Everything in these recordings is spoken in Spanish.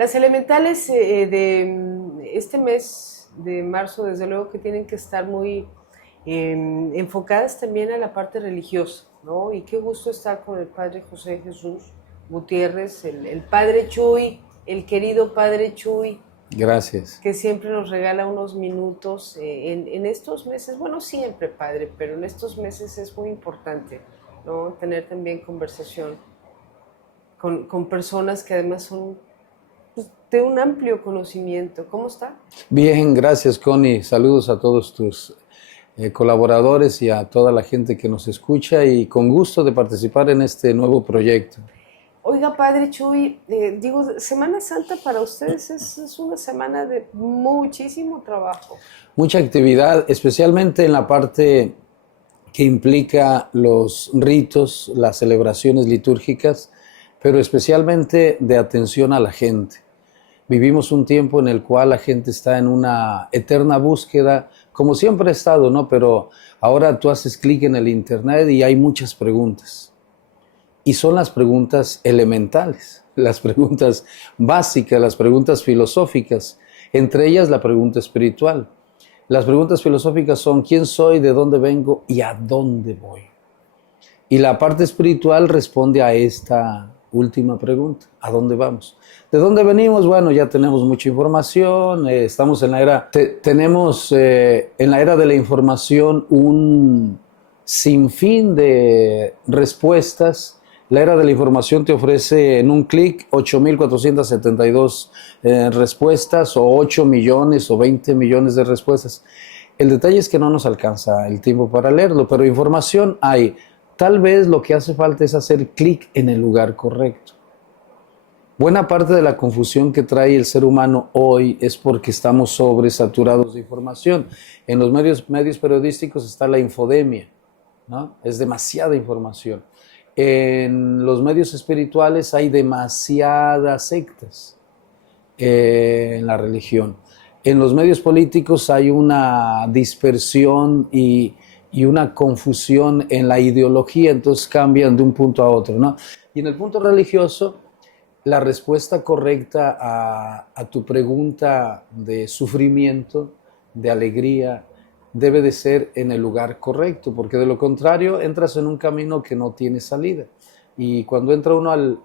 Las elementales de este mes de marzo, desde luego que tienen que estar muy enfocadas también a la parte religiosa, ¿no? Y qué gusto estar con el Padre José Jesús Gutiérrez, el Padre Chuy, el querido Padre Chuy, Gracias. que siempre nos regala unos minutos en estos meses, bueno, siempre, Padre, pero en estos meses es muy importante, ¿no? Tener también conversación con personas que además son pues, de un amplio conocimiento. ¿Cómo está? Bien, gracias, Connie. Saludos a todos tus colaboradores y a toda la gente que nos escucha y con gusto de participar en este nuevo proyecto. Oiga, Padre Chuy, Semana Santa para ustedes es una semana de muchísimo trabajo. Mucha actividad, especialmente en la parte que implica los ritos, las celebraciones litúrgicas, pero especialmente de atención a la gente. Vivimos un tiempo en el cual la gente está en una eterna búsqueda, como siempre ha estado, ¿no? Pero ahora tú haces clic en el internet y hay muchas preguntas. Y son las preguntas elementales, las preguntas básicas, las preguntas filosóficas, entre ellas la pregunta espiritual. Las preguntas filosóficas son ¿quién soy, de dónde vengo y a dónde voy? Y la parte espiritual responde a esta última pregunta, ¿a dónde vamos? ¿De dónde venimos? Bueno, ya tenemos mucha información, estamos en la era, tenemos en la era de la información un sinfín de respuestas. La era de la información te ofrece en un clic 8.472 respuestas o 8 millones o 20 millones de respuestas. El detalle es que no nos alcanza el tiempo para leerlo, pero información hay. Tal vez lo que hace falta es hacer clic en el lugar correcto. Buena parte de la confusión que trae el ser humano hoy es porque estamos sobresaturados de información. En los medios periodísticos está la infodemia, ¿no? Es demasiada información. En los medios espirituales hay demasiadas sectas en la religión. En los medios políticos hay una dispersión y una confusión en la ideología, entonces cambian de un punto a otro, ¿no? Y en el punto religioso, la respuesta correcta a tu pregunta de sufrimiento, de alegría, debe de ser en el lugar correcto, porque de lo contrario entras en un camino que no tiene salida. Y cuando entra uno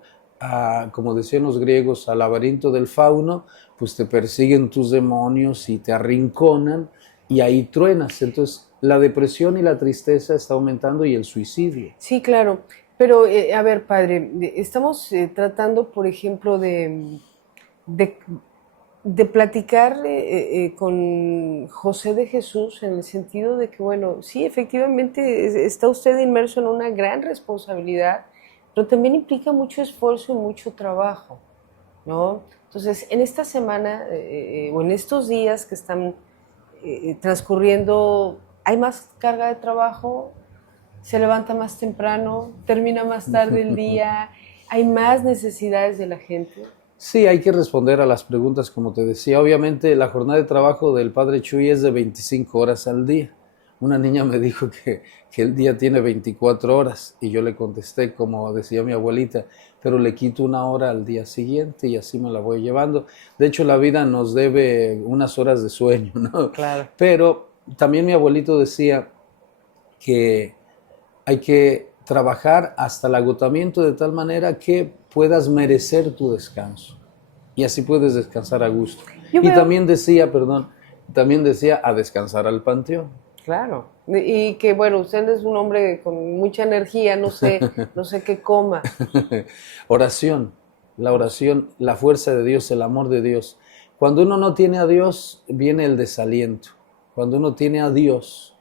como decían los griegos, al laberinto del fauno, pues te persiguen tus demonios y te arrinconan y ahí truenas. Entonces la depresión y la tristeza está aumentando y el suicidio. Sí, claro. Pero, a ver, Padre, estamos tratando, por ejemplo, de, de platicar con José de Jesús en el sentido de que, bueno, sí, efectivamente está usted inmerso en una gran responsabilidad, pero también implica mucho esfuerzo y mucho trabajo, ¿no? Entonces, en esta semana o en estos días que están transcurriendo, ¿hay más carga de trabajo? ¿Se levanta más temprano? ¿Termina más tarde el día? ¿Hay más necesidades de la gente? Sí, hay que responder a las preguntas, como te decía. Obviamente, la jornada de trabajo del Padre Chuy es de 25 horas al día. Una niña me dijo que el día tiene 24 horas y yo le contesté, como decía mi abuelita, pero le quito 1 hora al día siguiente y así me la voy llevando. De hecho, la vida nos debe unas horas de sueño, ¿no? Claro. Pero también mi abuelito decía que hay que trabajar hasta el agotamiento de tal manera que puedas merecer tu descanso. Y así puedes descansar a gusto. También decía, también decía a descansar al panteón. Claro. Y que bueno, usted es un hombre con mucha energía, no sé qué coma. Oración, la oración, la fuerza de Dios, el amor de Dios. Cuando uno no tiene a Dios, viene el desaliento. Cuando uno tiene a Dios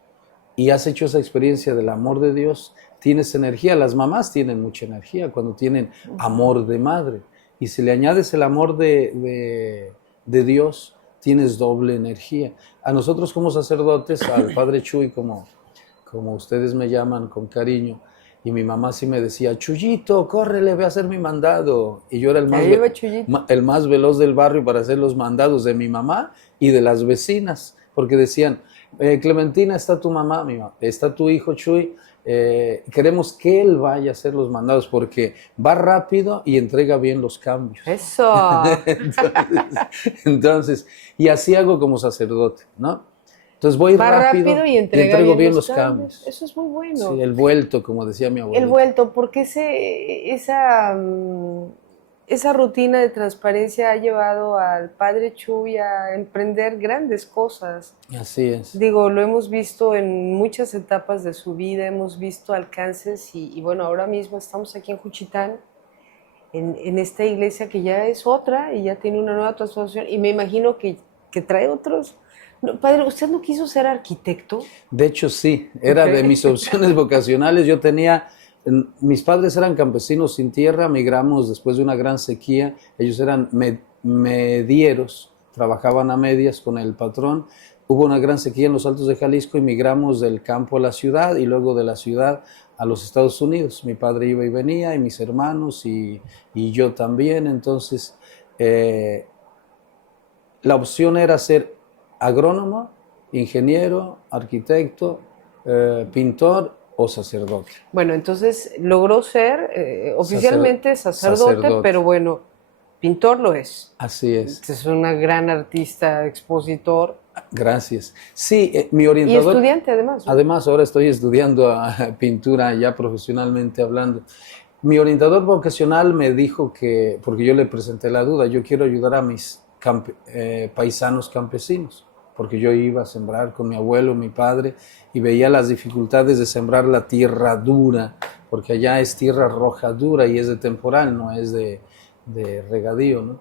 y has hecho esa experiencia del amor de Dios, tienes energía. Las mamás tienen mucha energía cuando tienen amor de madre. Y si le añades el amor de Dios, tienes doble energía. A nosotros como sacerdotes, al Padre Chuy, como ustedes me llaman con cariño, y mi mamá sí me decía, Chuyito, córrele, ve a hacer mi mandado. Y yo era el más veloz del barrio para hacer los mandados de mi mamá y de las vecinas, porque decían, Clementina, está tu mamá, está tu hijo Chuy, queremos que Él vaya a hacer los mandados porque va rápido y entrega bien los cambios. Eso. entonces, y así hago como sacerdote, ¿no? Entonces voy Va rápido y entrego bien los cambios. Eso es muy bueno. Sí, el vuelto, como decía mi abuela. El vuelto, porque esa rutina de transparencia ha llevado al padre Chuy a emprender grandes cosas. Así es. Digo, lo hemos visto en muchas etapas de su vida, hemos visto alcances y bueno, ahora mismo estamos aquí en Juchitán, en esta iglesia que ya es otra y ya tiene una nueva transformación y me imagino que trae otros. No, padre, ¿usted no quiso ser arquitecto? De hecho, sí, era de mis opciones vocacionales. Yo tenía, mis padres eran campesinos sin tierra, migramos después de una gran sequía. Ellos eran medieros, trabajaban a medias con el patrón. Hubo una gran sequía en los Altos de Jalisco y migramos del campo a la ciudad y luego de la ciudad a los Estados Unidos. Mi padre iba y venía y mis hermanos y yo también. Entonces, la opción era ser agrónomo, ingeniero, arquitecto, pintor o sacerdote. Bueno, entonces logró ser oficialmente sacerdote, pero bueno, pintor lo es. Así es. Es una gran artista, expositor. Gracias. Sí, mi orientador... Y estudiante además, ¿no? Además, ahora estoy estudiando pintura ya profesionalmente hablando. Mi orientador vocacional me dijo que, porque yo le presenté la duda, yo quiero ayudar a mis paisanos campesinos, porque yo iba a sembrar con mi abuelo, mi padre, y veía las dificultades de sembrar la tierra dura, porque allá es tierra roja dura y es de temporal, no es de regadío, ¿no?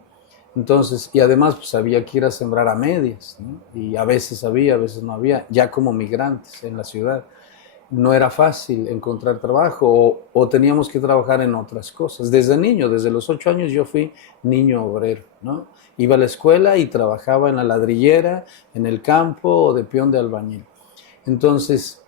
Entonces, y además pues había que ir a sembrar a medias, ¿no? Y a veces había, a veces no había, ya como migrantes en la ciudad. No era fácil encontrar trabajo o teníamos que trabajar en otras cosas. Desde niño, desde los 8 años yo fui niño obrero, ¿no? Iba a la escuela y trabajaba en la ladrillera, en el campo o de peón de albañil. Entonces,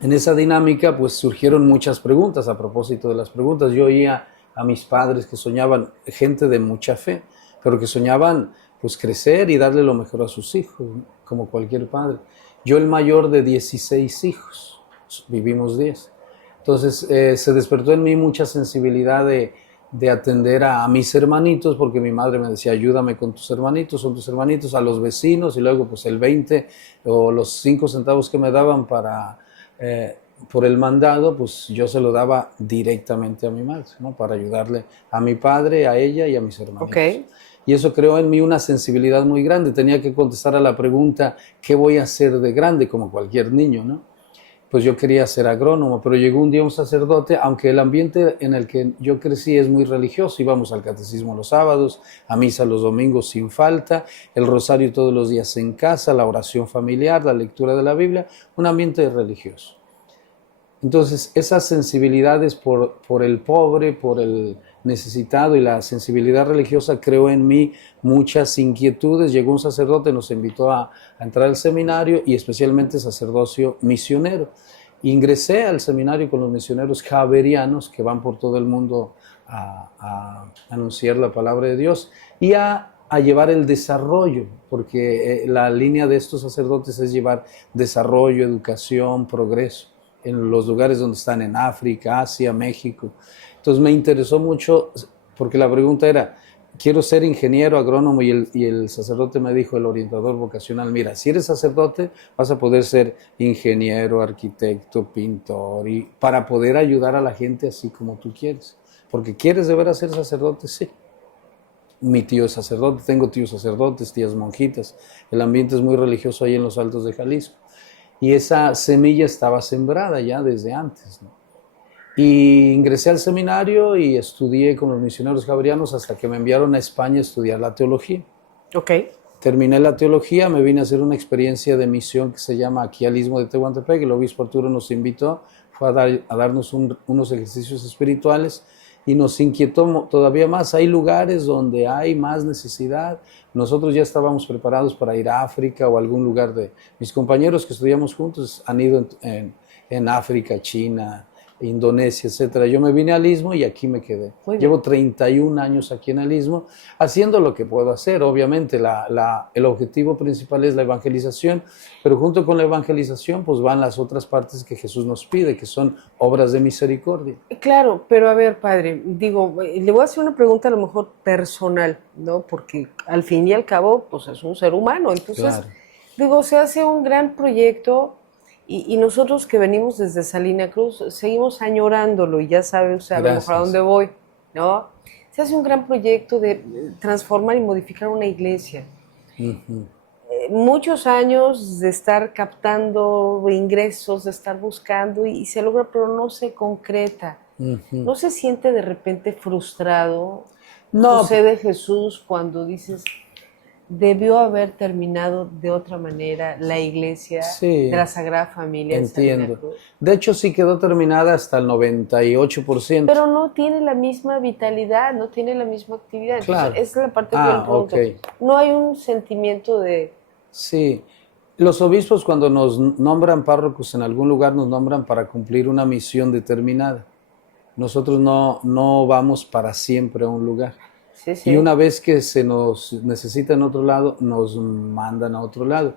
en esa dinámica pues surgieron muchas preguntas. A propósito de las preguntas, yo oía a mis padres que soñaban, gente de mucha fe, pero que soñaban pues crecer y darle lo mejor a sus hijos, ¿no? Como cualquier padre. Yo el mayor de 16 hijos, vivimos 10. Entonces se despertó en mí mucha sensibilidad de atender a mis hermanitos, porque mi madre me decía, ayúdame con tus hermanitos, son tus hermanitos, a los vecinos, y luego pues el 20 o los 5 centavos que me daban por el mandado, pues yo se lo daba directamente a mi madre, ¿no? Para ayudarle a mi padre, a ella y a mis hermanitos. Okay. Y eso creó en mí una sensibilidad muy grande. Tenía que contestar a la pregunta, ¿qué voy a hacer de grande? Como cualquier niño, ¿no? Pues yo quería ser agrónomo, pero llegó un día un sacerdote, aunque el ambiente en el que yo crecí es muy religioso, íbamos al catecismo los sábados, a misa los domingos sin falta, el rosario todos los días en casa, la oración familiar, la lectura de la Biblia, un ambiente religioso. Entonces, esas sensibilidades por el pobre, por el necesitado y la sensibilidad religiosa creó en mí muchas inquietudes. Llegó un sacerdote, nos invitó a entrar al seminario y especialmente sacerdocio misionero. Ingresé al seminario con los misioneros javerianos que van por todo el mundo a anunciar la palabra de Dios y a llevar el desarrollo, porque la línea de estos sacerdotes es llevar desarrollo, educación, progreso en los lugares donde están, en África, Asia, México. Entonces me interesó mucho, porque la pregunta era, quiero ser ingeniero, agrónomo, y el sacerdote me dijo, el orientador vocacional, mira, si eres sacerdote, vas a poder ser ingeniero, arquitecto, pintor, y para poder ayudar a la gente así como tú quieres. Porque ¿quieres de veras ser sacerdote? Sí. Mi tío es sacerdote, tengo tíos sacerdotes, tías monjitas. El ambiente es muy religioso ahí en los Altos de Jalisco. Y esa semilla estaba sembrada ya desde antes, ¿no? Y ingresé al seminario y estudié con los misioneros javerianos hasta que me enviaron a España a estudiar la teología. Ok. Terminé la teología, me vine a hacer una experiencia de misión que se llama aquí al Istmo de Tehuantepec. El obispo Arturo nos invitó, fue a darnos unos ejercicios espirituales y nos inquietó todavía más. Hay lugares donde hay más necesidad. Nosotros ya estábamos preparados para ir a África o algún lugar de... Mis compañeros que estudiamos juntos han ido en África, China, Indonesia, etcétera. Yo me vine al Istmo y aquí me quedé. Muy bien. Llevo 31 años aquí en el Istmo, haciendo lo que puedo hacer. Obviamente, el objetivo principal es la evangelización, pero junto con la evangelización, pues van las otras partes que Jesús nos pide, que son obras de misericordia. Claro, pero a ver, padre, digo, le voy a hacer una pregunta a lo mejor personal, ¿no? Porque al fin y al cabo, pues es un ser humano. Entonces, Claro. digo, se hace un gran proyecto y nosotros que venimos desde Salina Cruz seguimos añorándolo y ya sabe usted a lo mejor a Gracias. dónde voy, ¿no? Se hace un gran proyecto de transformar y modificar una iglesia. Ujú. Muchos años de estar captando ingresos, de estar buscando y se logra, pero no se concreta. Ujú. ¿No se siente de repente frustrado No, José de Jesús cuando dices, debió haber terminado de otra manera la iglesia de sí, la Sagrada Familia en Salina entiendo. Cruz? De hecho, sí quedó terminada hasta el 98%. Pero no tiene la misma vitalidad, no tiene la misma actividad. Entonces, Claro. esa es la parte que yo le Ah, ok. pregunto. No hay un sentimiento de, Sí. Los obispos cuando nos nombran párrocos en algún lugar nos nombran para cumplir una misión determinada. Nosotros no vamos para siempre a un lugar. sí, Y sí, una vez que se nos necesita en otro lado, nos mandan a otro lado.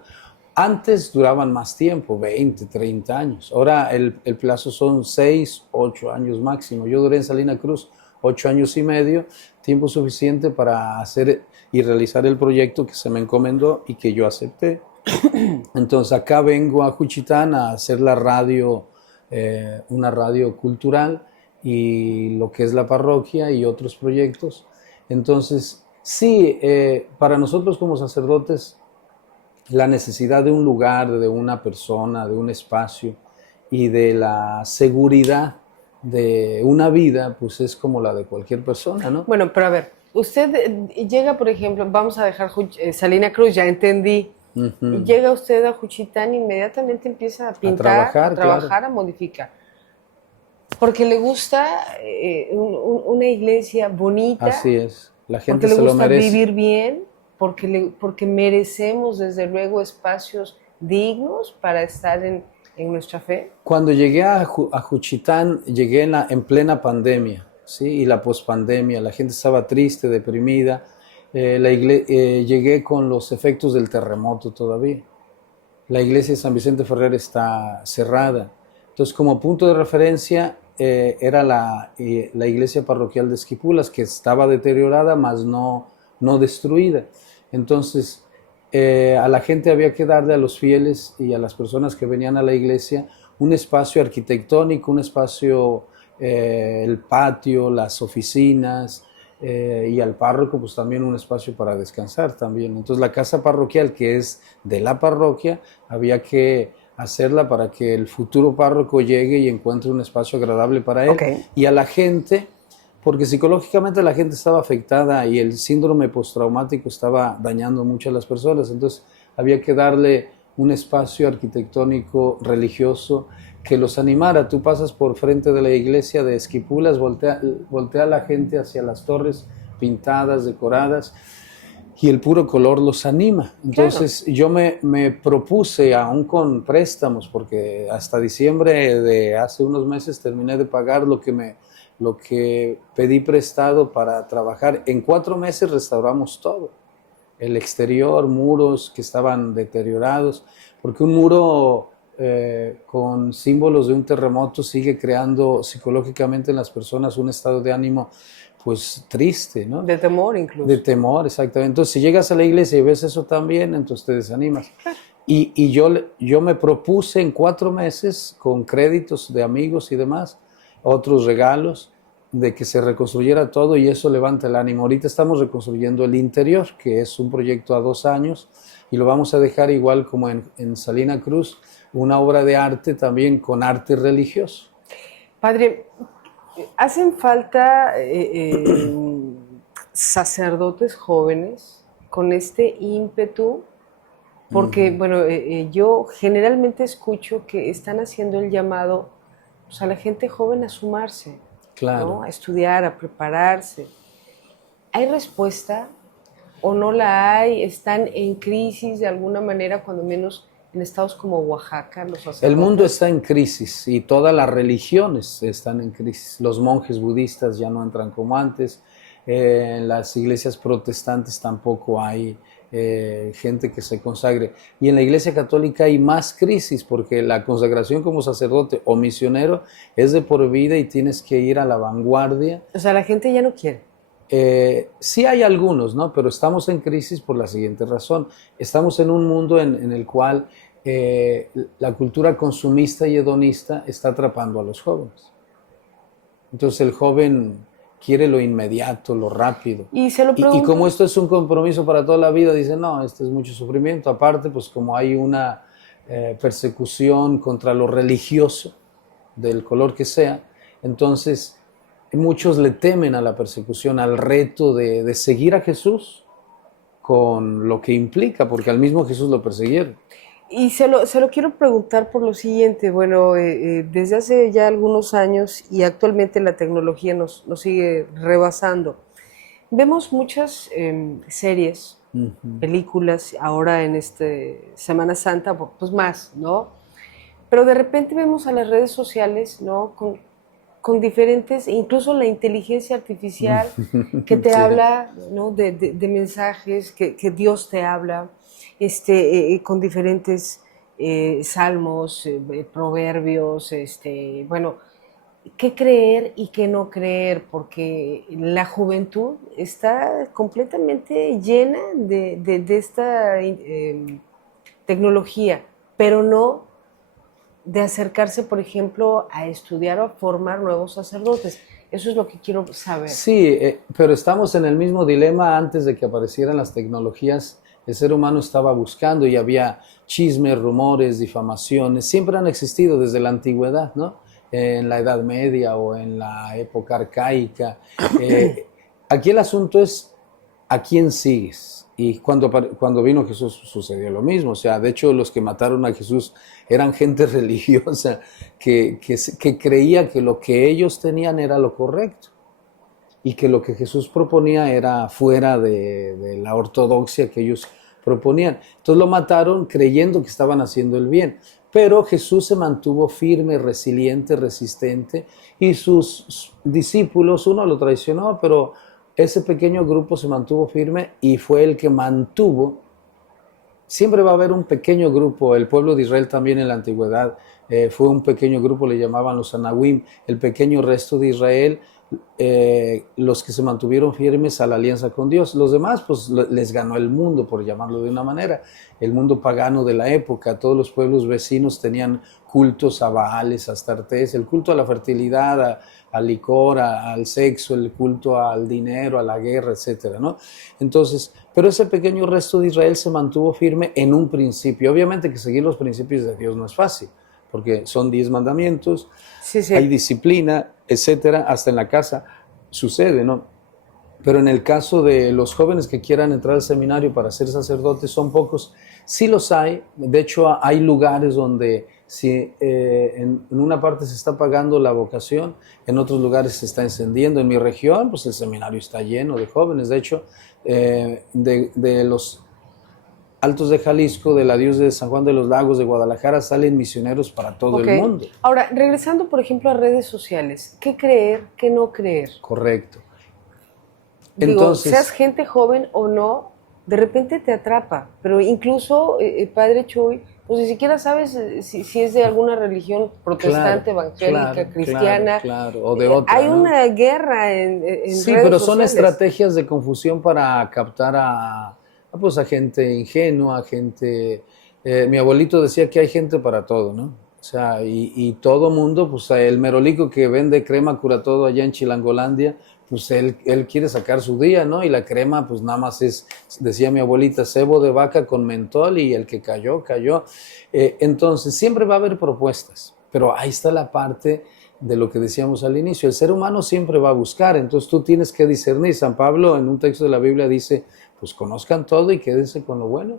Antes duraban más tiempo, 20, 30 años. Ahora el plazo son 6, 8 años máximo. Yo duré en Salina Cruz 8 años y medio, tiempo suficiente para hacer y realizar el proyecto que se me encomendó y que yo acepté. Entonces acá vengo a Juchitán a hacer la radio, una radio cultural y lo que es la parroquia y otros proyectos. Entonces, sí, para nosotros como sacerdotes, la necesidad de un lugar, de una persona, de un espacio y de la seguridad de una vida, pues es como la de cualquier persona, ¿no? bueno, pero a ver, usted llega, por ejemplo, vamos a dejar Salina Cruz, ya entendí. Ujú. Llega usted a Juchitán, inmediatamente empieza a A pintar, a trabajar, claro. trabajar, a modificar. Porque le gusta una iglesia bonita, Así es. La porque gente le se lo gusta merece. vivir bien, porque merecemos desde luego espacios dignos para estar en nuestra fe. Cuando llegué a Juchitán, llegué en plena pandemia, ¿sí? Y la pospandemia, la gente estaba triste, deprimida. Llegué con los efectos del terremoto todavía. La iglesia de San Vicente Ferrer está cerrada. Entonces, como punto de referencia, era la iglesia parroquial de Esquipulas, que estaba deteriorada, mas no destruida. Entonces, a la gente había que darle a los fieles y a las personas que venían a la iglesia un espacio arquitectónico, un espacio, el patio, las oficinas, y al párroco pues también un espacio para descansar también. Entonces la casa parroquial, que es de la parroquia, había que hacerla para que el futuro párroco llegue y encuentre un espacio agradable para él Ok. y a la gente, porque psicológicamente la gente estaba afectada y el síndrome postraumático estaba dañando mucho a las personas. Entonces había que darle un espacio arquitectónico religioso que los animara. Tú pasas por frente de la iglesia de Esquipulas, voltea la gente hacia las torres pintadas, decoradas, y el puro color los anima. Claro. Entonces yo me propuse, aún con préstamos, porque hasta diciembre de hace unos meses terminé de pagar lo que pedí prestado para trabajar. En 4 meses restauramos todo. El exterior, muros que estaban deteriorados, porque un muro con símbolos de un terremoto sigue creando psicológicamente en las personas un estado de ánimo pues triste, ¿no? De temor De incluso. temor, exactamente. Entonces, si llegas a la iglesia y ves eso también, entonces te desanimas. Y yo me propuse en 4 meses, con créditos de amigos y demás, otros regalos, de que se reconstruyera todo y eso levanta el ánimo. Ahorita estamos reconstruyendo el interior, que es un proyecto a 2 años, y lo vamos a dejar igual como en Salina Cruz, una obra de arte también con arte religioso. Padre, hacen falta sacerdotes jóvenes con este ímpetu, porque, bueno, yo generalmente escucho que están haciendo el llamado pues, a la gente joven a sumarse, Claro. ¿no? A estudiar, a prepararse. ¿Hay respuesta o no la hay? ¿Están en crisis de alguna manera, cuando menos en estados como Oaxaca, los El sacerdotes? mundo está en crisis y todas las religiones están en crisis. Los monjes budistas ya no entran como antes. En las iglesias protestantes tampoco hay gente que se consagre. Y en la iglesia católica hay más crisis porque la consagración como sacerdote o misionero es de por vida y tienes que ir a la vanguardia. O sea, la gente ya no quiere. Sí hay algunos, ¿no? Pero estamos en crisis por la siguiente razón. Estamos en un mundo en el cual la cultura consumista y hedonista está atrapando a los jóvenes. Entonces el joven quiere lo inmediato, lo rápido. Y se lo Y pregunto. como esto es un compromiso para toda la vida, dice, no, esto es mucho sufrimiento. Aparte, pues como hay una persecución contra lo religioso, del color que sea, entonces muchos le temen a la persecución, al reto de seguir a Jesús con lo que implica, porque al mismo Jesús lo persiguieron. Y se lo quiero preguntar por lo siguiente. Bueno, desde hace ya algunos años y actualmente la tecnología nos sigue rebasando. Vemos muchas series, películas, ahora en Semana Santa, pues más, ¿no? Pero de repente vemos a las redes sociales, ¿no? Con diferentes, incluso la inteligencia artificial que te Sí. habla, ¿no? de mensajes, que Dios te habla, con diferentes salmos, proverbios, bueno, qué creer y qué no creer, porque la juventud está completamente llena de esta tecnología, pero no de acercarse, por ejemplo, a estudiar o a formar nuevos sacerdotes. Eso es lo que quiero saber. Sí, pero estamos en el mismo dilema antes de que aparecieran las tecnologías. El ser humano estaba buscando y había chismes, rumores, difamaciones. Siempre han existido desde la antigüedad, ¿no? En la Edad Media o en la época arcaica. Aquí el asunto es a quién sigues. Y cuando vino Jesús sucedió lo mismo. O sea, de hecho, los que mataron a Jesús eran gente religiosa que creía que lo que ellos tenían era lo correcto y que lo que Jesús proponía era fuera de la ortodoxia que ellos proponían. Entonces lo mataron creyendo que estaban haciendo el bien. Pero Jesús se mantuvo firme, resiliente, resistente, y sus discípulos, uno lo traicionó, pero ese pequeño grupo se mantuvo firme y fue el que mantuvo. Siempre va a haber un pequeño grupo. El pueblo de Israel también en la antigüedad fue un pequeño grupo, le llamaban los Anahuim, el pequeño resto de Israel, los que se mantuvieron firmes a la alianza con Dios. Los demás, pues les ganó el mundo, por llamarlo de una manera, el mundo pagano de la época. Todos los pueblos vecinos tenían cultos a Baales, a Astartés, el culto a la fertilidad, al licor, al sexo, el culto al dinero, a la guerra, etcétera, ¿no? Entonces, pero ese pequeño resto de Israel se mantuvo firme en un principio. Obviamente que seguir los principios de Dios no es fácil, porque son 10 mandamientos, Sí, sí. hay disciplina, etcétera, hasta en la casa sucede, ¿no? Pero en el caso de los jóvenes que quieran entrar al seminario para ser sacerdotes, son pocos. Sí los hay. De hecho, hay lugares donde si en una parte se está pagando la vocación, en otros lugares se está encendiendo. En mi región, pues el seminario está lleno de jóvenes. De hecho, de los Altos de Jalisco, de la diócesis de San Juan de los Lagos, de Guadalajara, salen misioneros para todo el mundo. Ahora, regresando, por ejemplo, a redes sociales, ¿qué creer, qué no creer? Correcto. Digo, Entonces, seas gente joven o no, de repente te atrapa, pero incluso, Padre Chuy, pues ni siquiera sabes si es de alguna religión protestante, evangélica, cristiana. Claro, o de otra. Hay una guerra en sí, redes pero sociales. son estrategias de confusión para captar pues a gente ingenua, a gente... mi abuelito decía que hay gente para todo, ¿no? O sea, y todo mundo, pues el merolico que vende crema cura todo allá en Chilangolandia, pues él quiere sacar su día, ¿no? Y la crema, pues nada más es, decía mi abuelita, cebo de vaca con mentol y el que cayó, cayó. Entonces, siempre va a haber propuestas, pero ahí está la parte de lo que decíamos al inicio. El ser humano siempre va a buscar, entonces tú tienes que discernir. San Pablo en un texto de la Biblia dice, pues conozcan todo y quédense con lo bueno.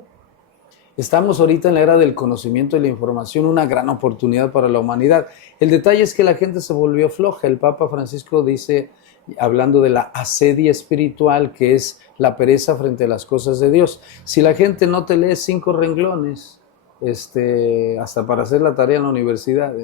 Estamos ahorita en la era del conocimiento y la información, una gran oportunidad para la humanidad. El detalle es que la gente se volvió floja. El Papa Francisco dice, hablando de la asedia espiritual, que es la pereza frente a las cosas de Dios. Si la gente no te lee 5 renglones hasta para hacer la tarea en la universidad,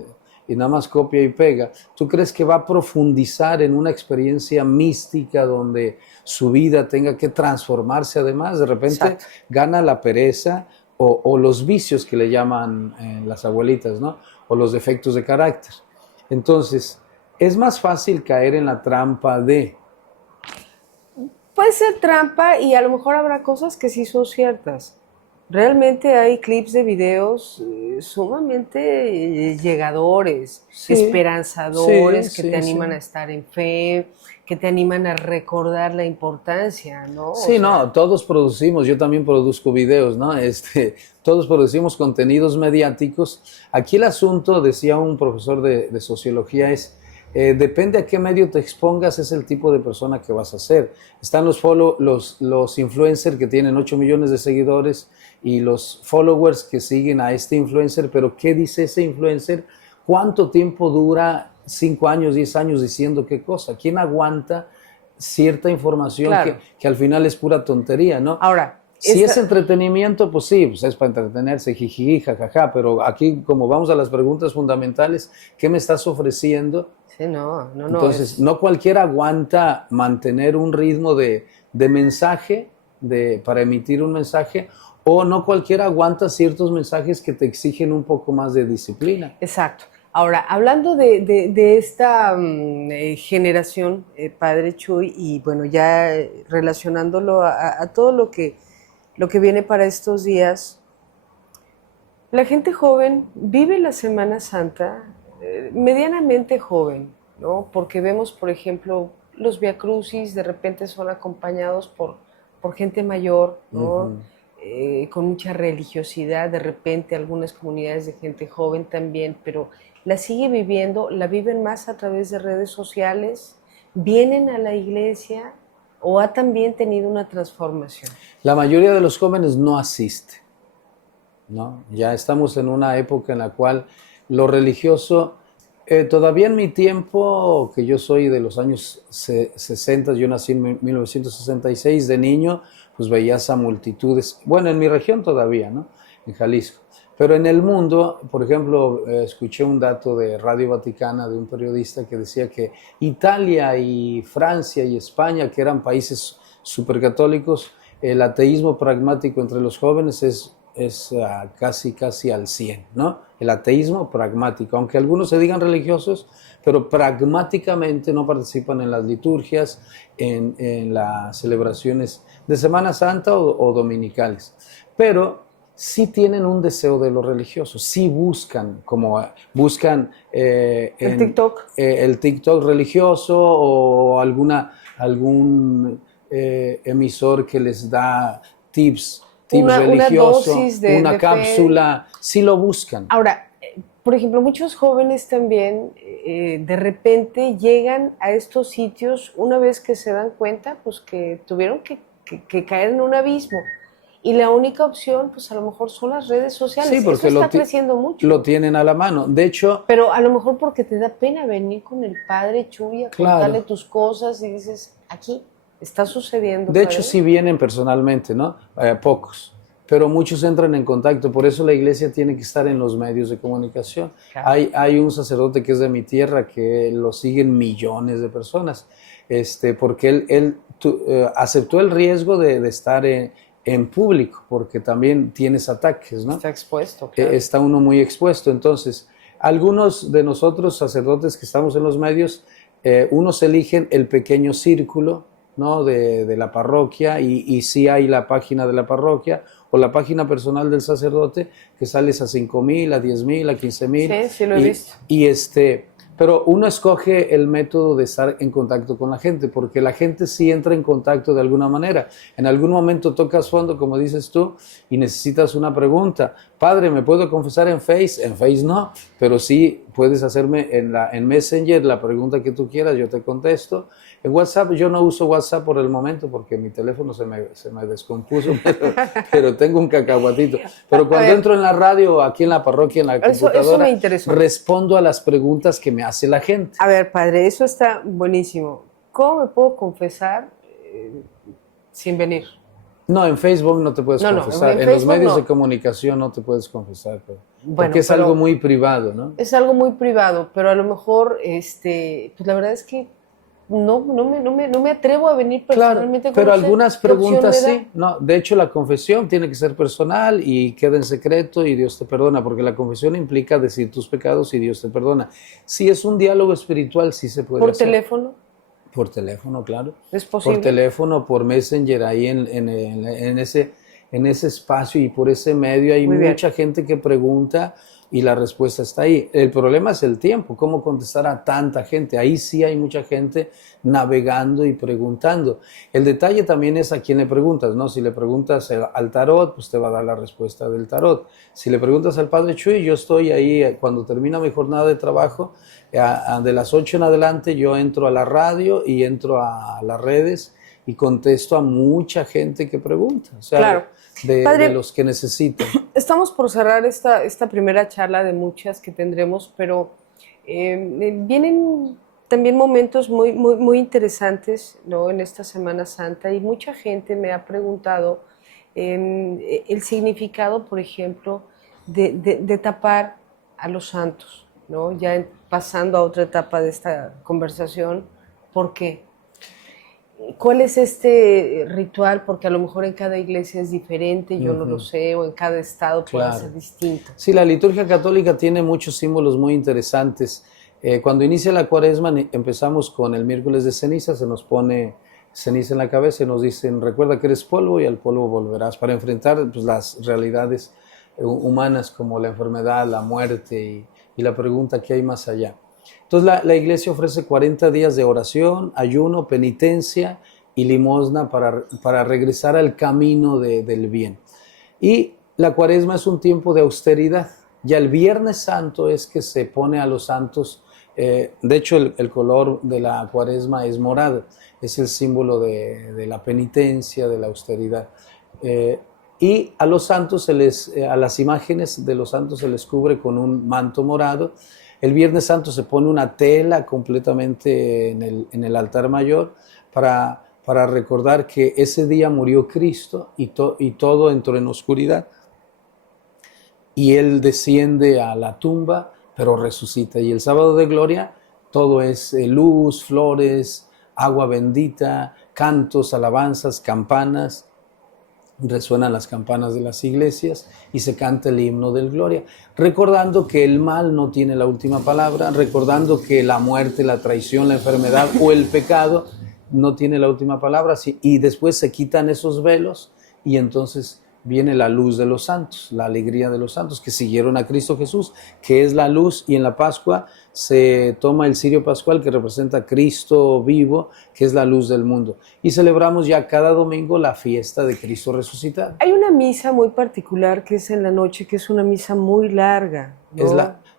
y nada más copia y pega. ¿Tú crees que va a profundizar en una experiencia mística donde su vida tenga que transformarse además? De repente Exacto. gana la pereza o los vicios que le llaman las abuelitas, ¿no? O los defectos de carácter. Entonces, es más fácil caer en la trampa de... Puede ser trampa y a lo mejor habrá cosas que sí son ciertas. Realmente hay clips de videos sumamente llegadores, Sí, esperanzadores, que sí, te animan sí. a estar en fe, que te animan a recordar la importancia, ¿no? O Sí, sea, no, todos producimos, yo también produzco videos, ¿no? Todos producimos contenidos mediáticos. Aquí el asunto, decía un profesor de sociología, es depende a qué medio te expongas, es el tipo de persona que vas a ser. Están los influencers que tienen 8 millones de seguidores y los followers que siguen a este influencer, pero ¿qué dice ese influencer? ¿Cuánto tiempo dura 5 años, 10 años diciendo qué cosa? ¿Quién aguanta cierta información claro. que al final es pura tontería, ¿no? Ahora, Si es entretenimiento, pues sí, pues es para entretenerse, jiji, jajaja, pero aquí como vamos a las preguntas fundamentales, ¿qué me estás ofreciendo? sí, no, Entonces, no cualquiera aguanta mantener un ritmo de mensaje, para emitir un mensaje, o no cualquiera aguanta ciertos mensajes que te exigen un poco más de disciplina. exacto. Ahora, hablando de esta generación, Padre Chuy, y bueno, ya relacionándolo a todo lo que viene para estos días, la gente joven vive la Semana Santa medianamente joven, ¿no? Porque vemos, por ejemplo, los viacrucis de repente son acompañados por gente mayor, ¿no? Con mucha religiosidad, de repente algunas comunidades de gente joven también, pero la sigue viviendo, la viven más a través de redes sociales, vienen a la iglesia o ha también tenido una transformación. La mayoría de los jóvenes no asiste, ¿no? Ya estamos en una época en la cual lo religioso, todavía en mi tiempo, que yo soy de los años 60, yo nací en 1966, de niño, pues veías a multitudes, bueno, en mi región todavía, ¿no? En Jalisco. Pero en el mundo, por ejemplo, escuché un dato de Radio Vaticana de un periodista que decía que Italia y Francia y España, que eran países supercatólicos, el ateísmo pragmático entre los jóvenes es casi al 100, ¿no? El ateísmo pragmático, aunque algunos se digan religiosos, pero pragmáticamente no participan en las liturgias, en las celebraciones de Semana Santa o dominicales. Pero sí tienen un deseo de lo religioso, sí buscan, buscan El TikTok. El TikTok religioso o algún emisor que les da tips religiosos, dosis una de cápsula, fe. sí lo buscan. Ahora, por ejemplo, muchos jóvenes también de repente llegan a estos sitios una vez que se dan cuenta pues que tuvieron que caer en un abismo. Y la única opción, pues a lo mejor son las redes sociales. Sí, porque eso está creciendo mucho. lo tienen a la mano. De hecho, pero a lo mejor porque te da pena venir con el Padre Chuy a claro, contarle tus cosas y dices, aquí está sucediendo. De hecho, sí vienen personalmente, ¿no? Pocos. Pero muchos entran en contacto. Por eso la iglesia tiene que estar en los medios de comunicación. Claro. Hay un sacerdote que es de mi tierra que lo siguen millones de personas. Porque él aceptó el riesgo de estar en público, porque también tienes ataques, ¿no? Está expuesto, claro. Está uno muy expuesto. Entonces, algunos de nosotros, sacerdotes que estamos en los medios, unos eligen el pequeño círculo, ¿no? de la parroquia, y sí hay la página de la parroquia o la página personal del sacerdote que sales a 5,000, a 10,000, a 15,000. Sí, sí lo he visto. Pero uno escoge el método de estar en contacto con la gente, porque la gente sí entra en contacto de alguna manera. En algún momento tocas fondo, como dices tú, y necesitas una pregunta. Padre, ¿me puedo confesar en Face? En Face no, pero sí puedes hacerme en Messenger la pregunta que tú quieras, yo te contesto. En WhatsApp, yo no uso WhatsApp por el momento porque mi teléfono se me descompuso, pero tengo un cacahuatito. Pero cuando entro en la radio, aquí en la parroquia, en la computadora, eso me interesó. Respondo a las preguntas que me hace la gente. A ver, padre, eso está buenísimo. ¿Cómo me puedo confesar sin venir? No, en Facebook no te puedes No, confesar. en En los Facebook medios no. de comunicación no te puedes confesar, Bueno, porque es pero algo muy privado, ¿no? es algo muy privado, pero a lo mejor, pues la verdad es que no me atrevo a venir Claro, personalmente con pero usted. algunas ¿Qué opción preguntas me da? sí, no. De hecho, la confesión tiene que ser personal y queda en secreto y Dios te perdona, porque la confesión implica decir tus pecados y Dios te perdona. Si es un diálogo espiritual, sí se puede ¿Por hacer. teléfono? Por teléfono, claro. ¿Es Por posible? teléfono, por Messenger, ahí en ese espacio y por ese medio hay Muy bien. mucha gente que pregunta y la respuesta está ahí. El problema es el tiempo, cómo contestar a tanta gente. Ahí sí hay mucha gente navegando y preguntando. El detalle también es a quién le preguntas, ¿no? Si le preguntas al tarot, pues te va a dar la respuesta del tarot. Si le preguntas al Padre Chuy, yo estoy ahí cuando termina mi jornada de trabajo, de las 8 en adelante yo entro a la radio y entro a las redes y contesto a mucha gente que pregunta, o sea, Claro. de Padre, los que necesitan. estamos por cerrar esta primera charla de muchas que tendremos, pero vienen también momentos muy interesantes, ¿no? En esta Semana Santa y mucha gente me ha preguntado el significado, por ejemplo, de tapar a los santos, ¿no? Ya pasando a otra etapa de esta conversación, ¿por qué? ¿Cuál es este ritual? Porque a lo mejor en cada iglesia es diferente, yo no lo sé, o en cada estado puede Claro. ser distinto. Sí, la liturgia católica tiene muchos símbolos muy interesantes. Cuando inicia la cuaresma empezamos con el miércoles de ceniza, se nos pone ceniza en la cabeza y nos dicen, recuerda que eres polvo y al polvo volverás, para enfrentar pues, las realidades humanas como la enfermedad, la muerte y la pregunta ¿qué hay más allá? Entonces la iglesia ofrece 40 días de oración, ayuno, penitencia y limosna para regresar al camino del bien. Y la cuaresma es un tiempo de austeridad. Ya el Viernes Santo es que se pone a los santos, de hecho el color de la cuaresma es morado, es el símbolo de la penitencia, de la austeridad. Y a los santos, a las imágenes de los santos se les cubre con un manto morado. El Viernes Santo se pone una tela completamente en el altar mayor para recordar que ese día murió Cristo y todo entró en oscuridad. Y Él desciende a la tumba, pero resucita. Y el sábado de gloria todo es luz, flores, agua bendita, cantos, alabanzas, campanas. Resuenan las campanas de las iglesias y se canta el himno del Gloria, recordando que el mal no tiene la última palabra, recordando que la muerte, la traición, la enfermedad o el pecado no tiene la última palabra, y después se quitan esos velos y entonces viene la luz de los santos, la alegría de los santos que siguieron a Cristo Jesús, que es la luz, y en la Pascua se toma el cirio pascual que representa a Cristo vivo, que es la luz del mundo. Y celebramos ya cada domingo la fiesta de Cristo resucitado. Hay una misa muy particular que es en la noche, que es una misa muy larga, ¿no? Es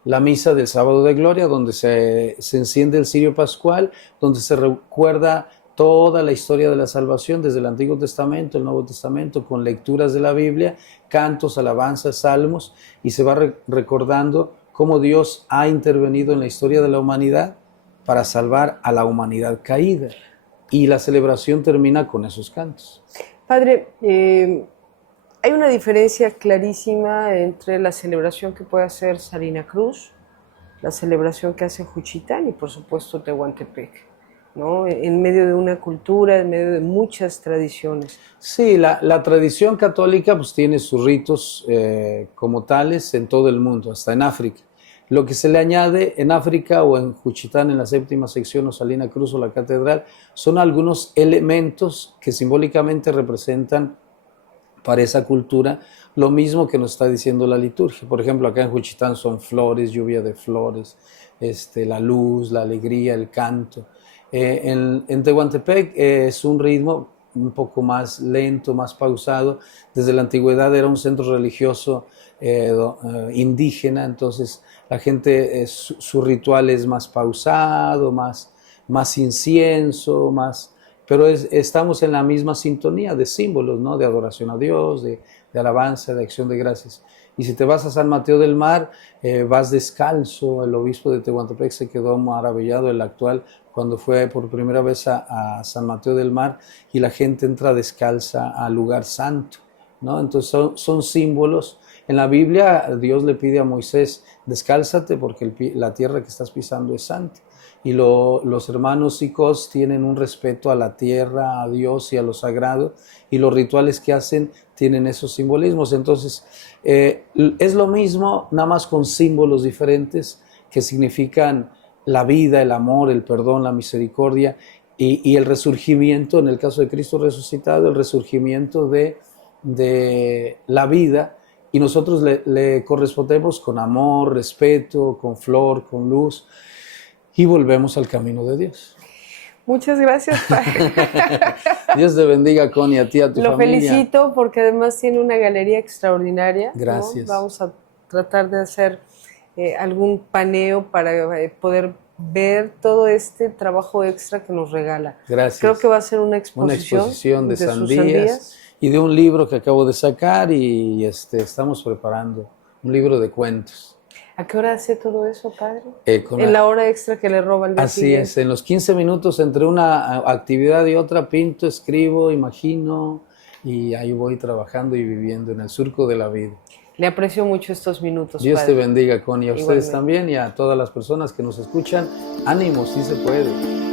la misa del sábado de gloria, donde se enciende el cirio pascual, donde se recuerda toda la historia de la salvación desde el Antiguo Testamento, el Nuevo Testamento, con lecturas de la Biblia, cantos, alabanzas, salmos, y se va recordando cómo Dios ha intervenido en la historia de la humanidad para salvar a la humanidad caída. Y la celebración termina con esos cantos. Padre, hay una diferencia clarísima entre la celebración que puede hacer Salina Cruz, la celebración que hace Juchitán y por supuesto Tehuantepec, ¿no? En medio de una cultura, en medio de muchas tradiciones. Sí, la tradición católica pues tiene sus ritos como tales en todo el mundo, hasta en África. Lo que se le añade en África o en Juchitán, en la séptima sección o Salina Cruz o la catedral, son algunos elementos que simbólicamente representan para esa cultura lo mismo que nos está diciendo la liturgia. Por ejemplo, acá en Juchitán son flores, lluvia de flores, la luz, la alegría, el canto. En Tehuantepec es un ritmo un poco más lento, más pausado. Desde la antigüedad era un centro religioso indígena, entonces la gente, su ritual es más pausado, más incienso, pero estamos en la misma sintonía de símbolos, ¿no? De adoración a Dios, de alabanza, de acción de gracias. Y si te vas a San Mateo del Mar, vas descalzo. El obispo de Tehuantepec se quedó maravillado, el actual, cuando fue por primera vez a San Mateo del Mar, y la gente entra descalza al lugar santo, ¿no? Entonces son símbolos. En la Biblia Dios le pide a Moisés, descálzate porque la tierra que estás pisando es santa. Y los hermanos sicos tienen un respeto a la tierra, a Dios y a lo sagrado, y los rituales que hacen tienen esos simbolismos. Entonces, es lo mismo, nada más con símbolos diferentes que significan la vida, el amor, el perdón, la misericordia y el resurgimiento, en el caso de Cristo resucitado, el resurgimiento de la vida, y nosotros le correspondemos con amor, respeto, con flor, con luz, y volvemos al camino de Dios. Muchas gracias, padre. Dios te bendiga, Connie, a ti, a tu Lo familia. felicito porque además tiene una galería extraordinaria, ¿no? Gracias. Vamos a tratar de hacer algún paneo para poder ver todo este trabajo extra que nos regala. Gracias. Creo que va a ser una exposición de sus sandías y de un libro que acabo de sacar, y estamos preparando un libro de cuentos. ¿A qué hora hace todo eso, padre? En la hora extra que le roba el día Así siguiente. es, en los 15 minutos entre una actividad y otra, pinto, escribo, imagino, y ahí voy trabajando y viviendo en el surco de la vida. Le aprecio mucho estos minutos, Dios padre. te bendiga, Connie, a ustedes Igualmente. también, y a todas las personas que nos escuchan. Ánimo, sí se puede.